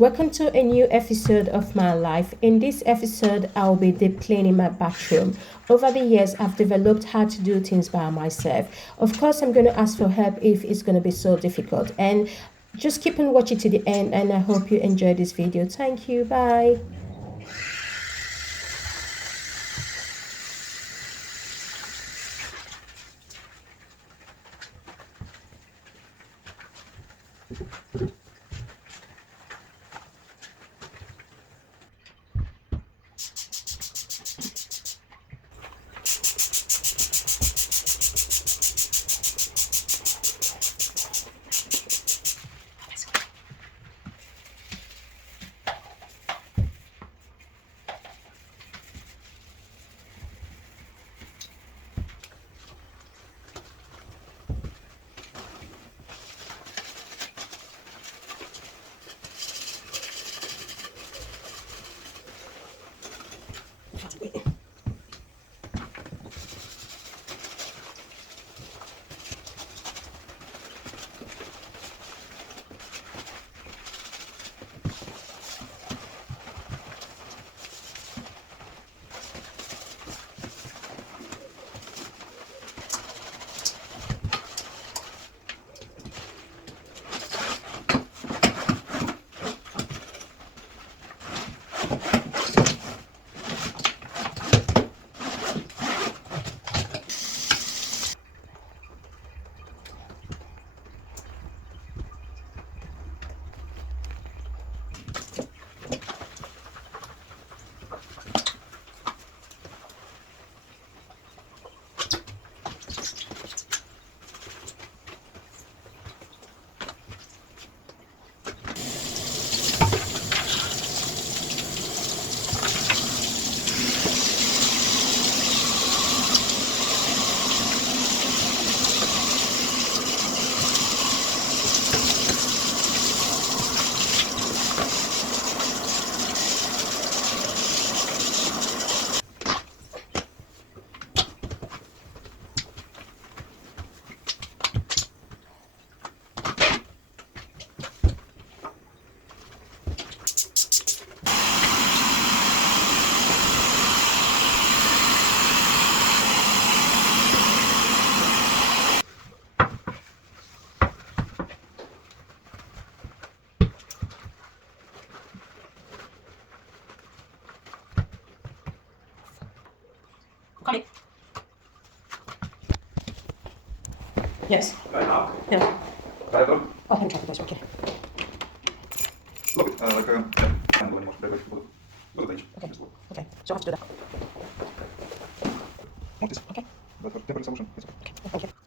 Welcome to a new episode of my life. In this episode, I'll be deep cleaning my bathroom. Over the years, I've developed how to do things by myself. Of course, I'm going to ask for help if it's going to be so difficult. And just keep on watching to the end, and I hope you enjoy this video. Thank you. Bye. Coming. Yes. Right now. Yeah. Right up. Oh, let me try this. Okay. Look, like handle anymore. Look at the Okay. Just look. Okay. So I have to do that. Notice. Okay. But for temporary solution, it's Okay. Thank you.